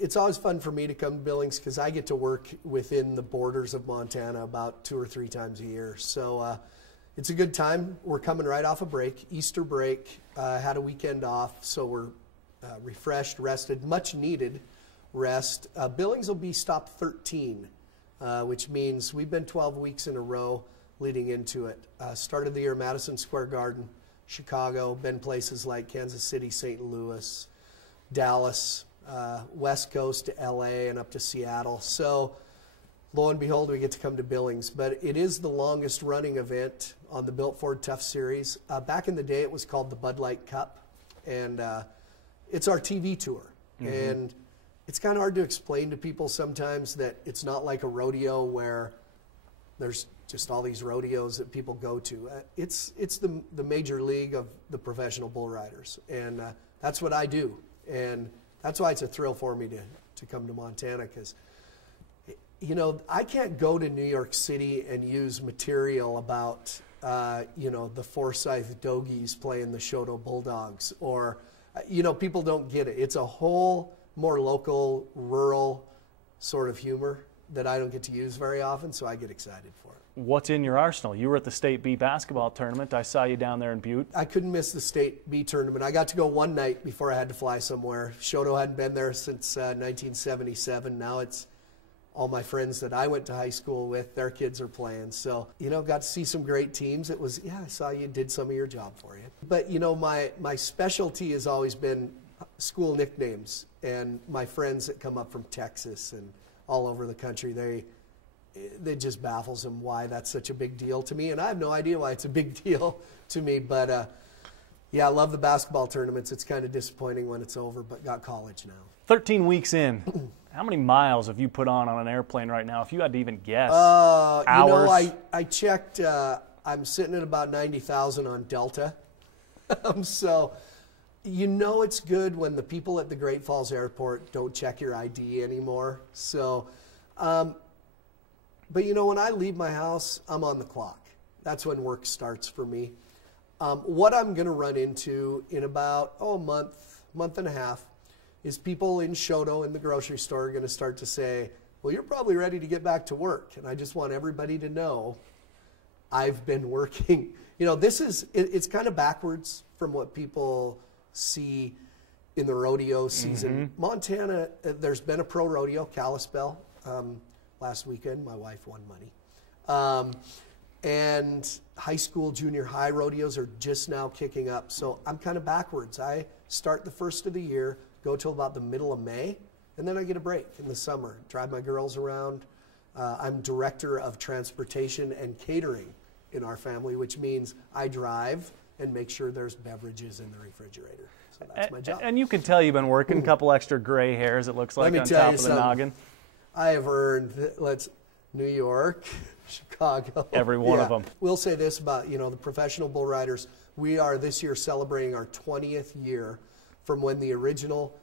It's always fun for me to come to Billings because I get to work within the borders of Montana about 2 or 3 times a year. So it's a good time. We're coming right off a break, Easter break, had a weekend off, so we're refreshed, rested, much needed rest. Billings will be stop 13, which means we've been 12 weeks in a row leading into it. Started the year Madison Square Garden, Chicago, been places like Kansas City, St. Louis, Dallas, West Coast to LA and up to Seattle. So lo and behold, we get to come to Billings. But it is the longest running event on the Built Ford Tough Series. Back in the day, it was called the Bud Light Cup. And it's our TV tour. And it's kind of hard to explain to people sometimes that it's not like a rodeo where there's just all these rodeos that people go to. It's the major league of the professional bull riders. And that's what I do. And that's why it's a thrill for me to come to Montana, because, you know, I can't go to New York City and use material about, you know, the Forsyth Dogies playing the Shoto Bulldogs, or, you know, people don't get it. It's a whole more local, rural sort of humor that I don't get to use very often, so I get excited for it. What's in your arsenal? You were at the State B basketball tournament. I saw you down there in Butte. I couldn't miss the State B tournament. I got to go one night before I had to fly somewhere. Shoto hadn't been there since 1977. Now it's all my friends that I went to high school with, their kids are playing. So, you know, got to see some great teams. It was, yeah, I saw you did some of your job for you. But, you know, my specialty has always been school nicknames. And my friends that come up from Texas and all over the country, it just baffles them why that's such a big deal to me. And I have no idea why it's a big deal to me. But, yeah, I love the basketball tournaments. It's kind of disappointing when it's over, but got college now. 13 weeks in. How many miles have you put on an airplane right now, if you had to even guess? Hours? You know, I checked. I'm sitting at about 90,000 on Delta. So, you know, it's good when the people at the Great Falls Airport don't check your ID anymore. So, but, you know, when I leave my house, I'm on the clock. That's when work starts for me. What I'm going to run into in about, a month and a half, is people in Shoto in the grocery store are going to start to say, well, you're probably ready to get back to work. And I just want everybody to know I've been working. You know, it's kind of backwards from what people see in the rodeo season. Montana, there's been a pro rodeo, Kalispell, last weekend. My wife won money. And high school, junior high rodeos are just now kicking up. So I'm kind of backwards. I start the first of the year, go till about the middle of May, and then I get a break in the summer, drive my girls around. I'm director of transportation and catering in our family, which means I drive and make sure there's beverages in the refrigerator. So that's my job. And you can tell you've been working. A couple extra gray hairs, it looks like, on top of the noggin. I have earned, New York, Chicago. Every one of them. We'll say this about, you know, the professional bull riders. We are this year celebrating our 20th year from when the original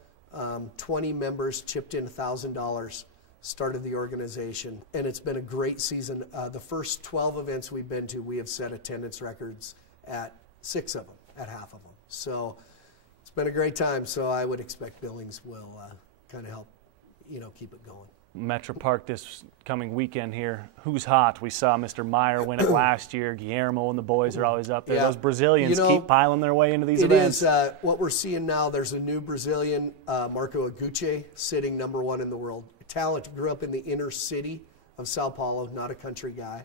20 members chipped in $1,000, started the organization. And it's been a great season. The first 12 events we've been to, we have set attendance records at 6 of them, at half of them. So it's been a great time. So I would expect Billings will kind of help, you know, keep it going. Metro Park this coming weekend here. Who's hot? We saw Mr. Meyer win it last year. Guillermo and the boys are always up there. Yeah. Those Brazilians, you know, keep piling their way into these events. It is what we're seeing now. There's a new Brazilian, Marco Aguche, sitting #1 in the world. Talent, grew up in the inner city of Sao Paulo, not a country guy.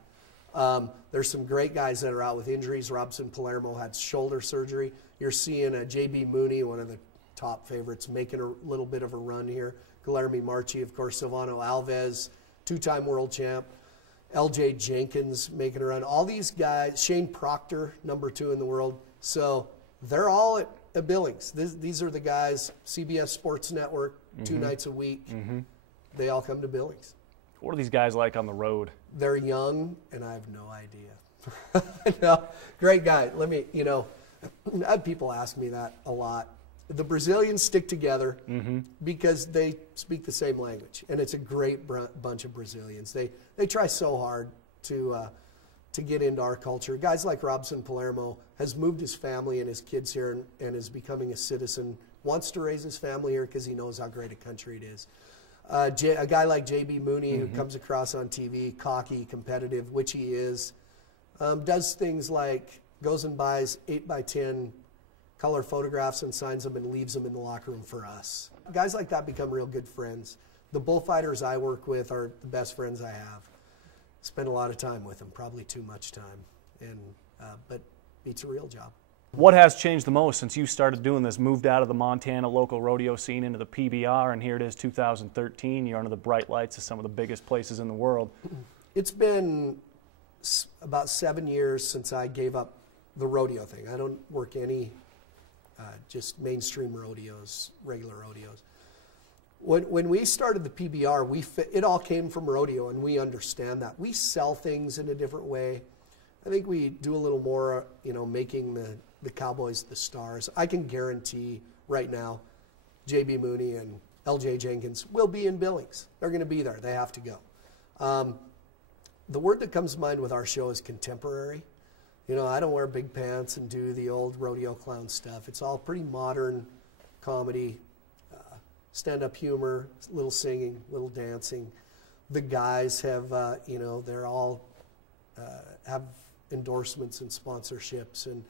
There's some great guys that are out with injuries. Robson Palermo had shoulder surgery. You're seeing J.B. Mooney, one of the top favorites, making a little bit of a run here. Guilherme Marchi, of course, Silvano Alves, 2-time world champ. L.J. Jenkins making a run. All these guys, Shane Proctor, #2 in the world. So they're all at Billings. These are the guys, CBS Sports Network, 2 nights a week. They all come to Billings. What are these guys like on the road? They're young, and I have no idea. No, great guy. You know, I have people ask me that a lot. The Brazilians stick together because they speak the same language, and it's a great bunch of Brazilians. They try so hard to get into our culture. Guys like Robson Palermo has moved his family and his kids here and is becoming a citizen wants to raise his family here because he knows how great a country it is. A guy like J.B. Mooney, who comes across on TV, cocky, competitive, which he is, does things like goes and buys 8x10 color photographs and signs them and leaves them in the locker room for us. Guys like that become real good friends. The bullfighters I work with are the best friends I have. Spend a lot of time with them, probably too much time, but it's a real job. What has changed the most since you started doing this, moved out of the Montana local rodeo scene into the PBR, and here it is 2013, you're under the bright lights of some of the biggest places in the world? It's been about 7 years since I gave up the rodeo thing. I don't work any just mainstream rodeos, regular rodeos. When we started the PBR, it all came from rodeo, and we understand that. We sell things in a different way. I think we do a little more, making the Cowboys the stars. I can guarantee right now, J.B. Mooney and L.J. Jenkins will be in Billings. They're going to be there. They have to go. The word that comes to mind with our show is contemporary. I don't wear big pants and do the old rodeo clown stuff. It's all pretty modern comedy, stand-up humor, little singing, little dancing. The guys have, they're all have endorsements and sponsorships and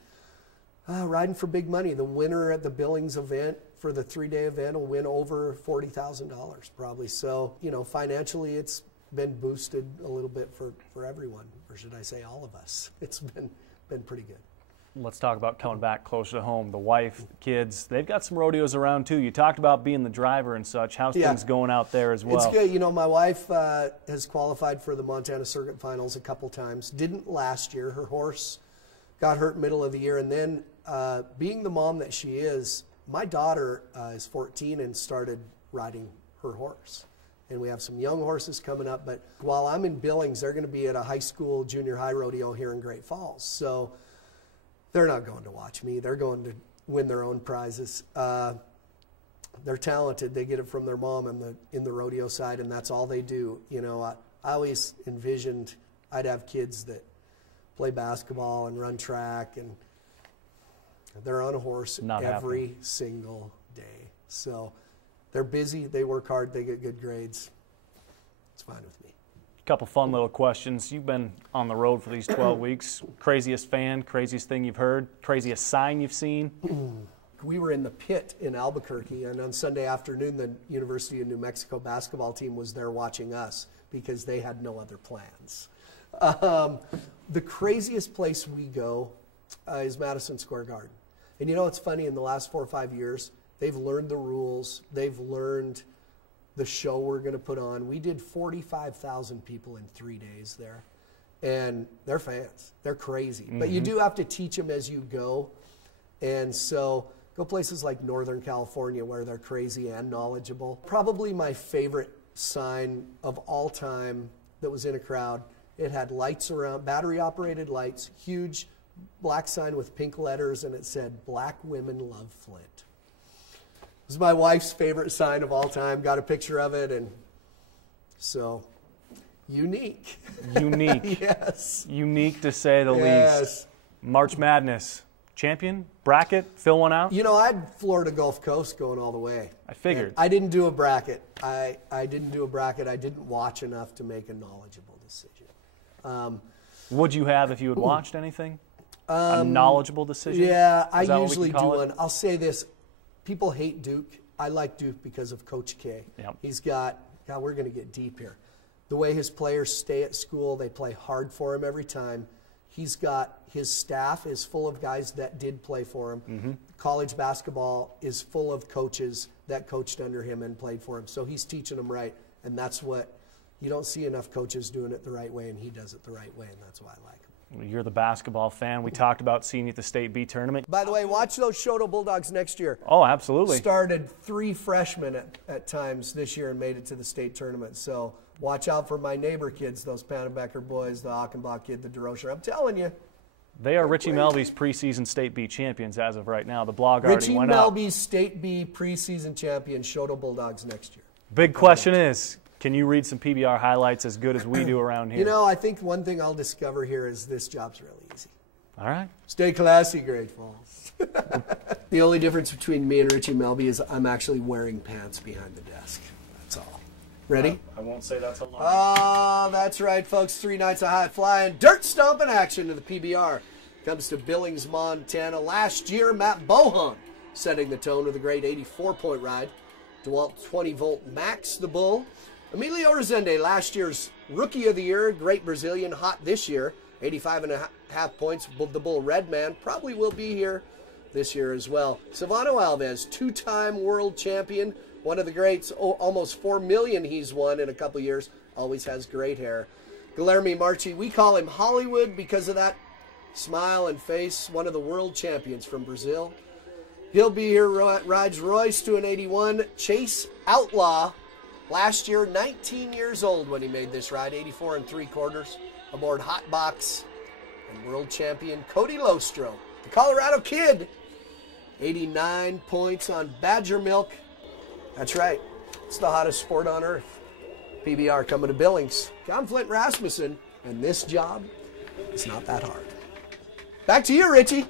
riding for big money. The winner at the Billings event for the 3-day event will win over $40,000 probably. So, financially it's been boosted a little bit for everyone, or should I say all of us. It's been pretty good. Let's talk about coming back closer to home. The wife, the kids, they've got some rodeos around too. You talked about being the driver and such. How's things going out there as well? It's good. My wife has qualified for the Montana Circuit Finals a couple times. Didn't last year. Her horse got hurt middle of the year. And then being the mom that she is, my daughter is 14 and started riding her horse. And we have some young horses coming up. But while I'm in Billings, they're going to be at a high school, junior high rodeo here in Great Falls. So they're not going to watch me. They're going to win their own prizes. They're talented. They get it from their mom in the rodeo side, and that's all they do. I always envisioned I'd have kids that play basketball and run track, and they're on a horse every single day. So they're busy. They work hard. They get good grades. It's fine with me. Couple fun little questions. You've been on the road for these 12 weeks. Craziest fan, craziest thing you've heard, craziest sign you've seen? We were in the pit in Albuquerque, and on Sunday afternoon, the University of New Mexico basketball team was there watching us because they had no other plans. The craziest place we go is Madison Square Garden. And it's funny, in the last 4 or 5 years, they've learned the rules. They've learned the show we're going to put on. We did 45,000 people in 3 days there, and they're fans. They're crazy. But you do have to teach them as you go, and so go places like Northern California where they're crazy and knowledgeable. Probably my favorite sign of all time that was in a crowd, it had lights around, battery-operated lights, huge black sign with pink letters, and it said, "Black women love Flint." It was my wife's favorite sign of all time. Got a picture of it, and so unique. Unique. Yes. Unique to say the least. March Madness. Champion? Bracket? Fill one out? I had Florida Gulf Coast going all the way. I figured. And I didn't do a bracket. I didn't do a bracket. I didn't watch enough to make a knowledgeable decision. Would you have if you had watched anything? A knowledgeable decision? Yeah, I usually do one. I'll say this. People hate Duke. I like Duke because of Coach K. Yep. He's got, God, we're going to get deep here. The way his players stay at school, they play hard for him every time. He's got, his staff is full of guys that did play for him. College basketball is full of coaches that coached under him and played for him. So he's teaching them right, and that's what, you don't see enough coaches doing it the right way, and he does it the right way, and that's why I like him. You're the basketball fan. We talked about seeing you at the State B tournament. By the way, watch those Shoto Bulldogs next year. Oh, absolutely. Started 3 freshmen at times this year and made it to the state tournament. So watch out for my neighbor kids, those Pannebecker boys, the Achenbach kid, the DeRocher. I'm telling you. They are Richie Melby's preseason State B champions as of right now. The blog already went up. Richie Melby's State B preseason champion, Shoto Bulldogs next year. Big question is, can you read some PBR highlights as good as we do around here? I think one thing I'll discover here is this job's really easy. All right. Stay classy, Great Falls. The only difference between me and Richie Melby is I'm actually wearing pants behind the desk. That's all. Ready? I won't say that's a lie. Oh, that's right, folks. 3 nights of high flying, dirt stomping action to the PBR. Comes to Billings, Montana. Last year, Matt Bohan setting the tone with a great 84-point ride. DeWalt 20-volt Max, the bull. Emilio Resende, last year's Rookie of the Year, great Brazilian, hot this year. 85.5 points. The bull Redman probably will be here this year as well. Silvano Alves, 2-time world champion. One of the greats. Almost $4 million he's won in a couple years. Always has great hair. Guilherme Marchi, we call him Hollywood because of that smile and face. One of the world champions from Brazil. He'll be here. Rides Royce to an 81. Chase Outlaw, last year 19 years old when he made this ride. 84 3/4 aboard Hot Box. And world champion Cody Lostro, the Colorado Kid. 89 points on Badger Milk. That's right. It's the hottest sport on earth. PBR coming to Billings. I'm Flint Rasmussen, and this job is not that hard. Back to you, Richie.